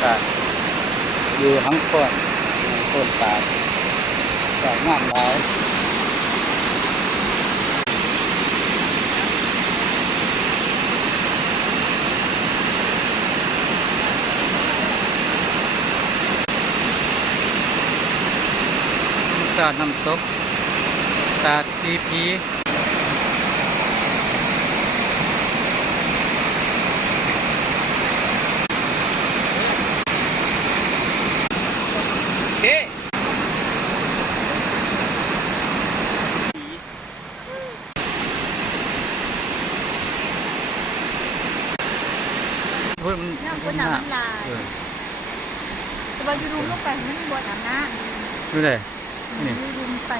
ากาศอยู่ทั้งต้นตาลจากงามหลายตาดน้ำตกตาดพีพีเอ๊ะเฮ้ยมัน น้ำคนน้ำลาย เออ แต่ว่าอยู่รุมลงไปมันบวชน้ำหน้า ดูเลย อยู่รุมไป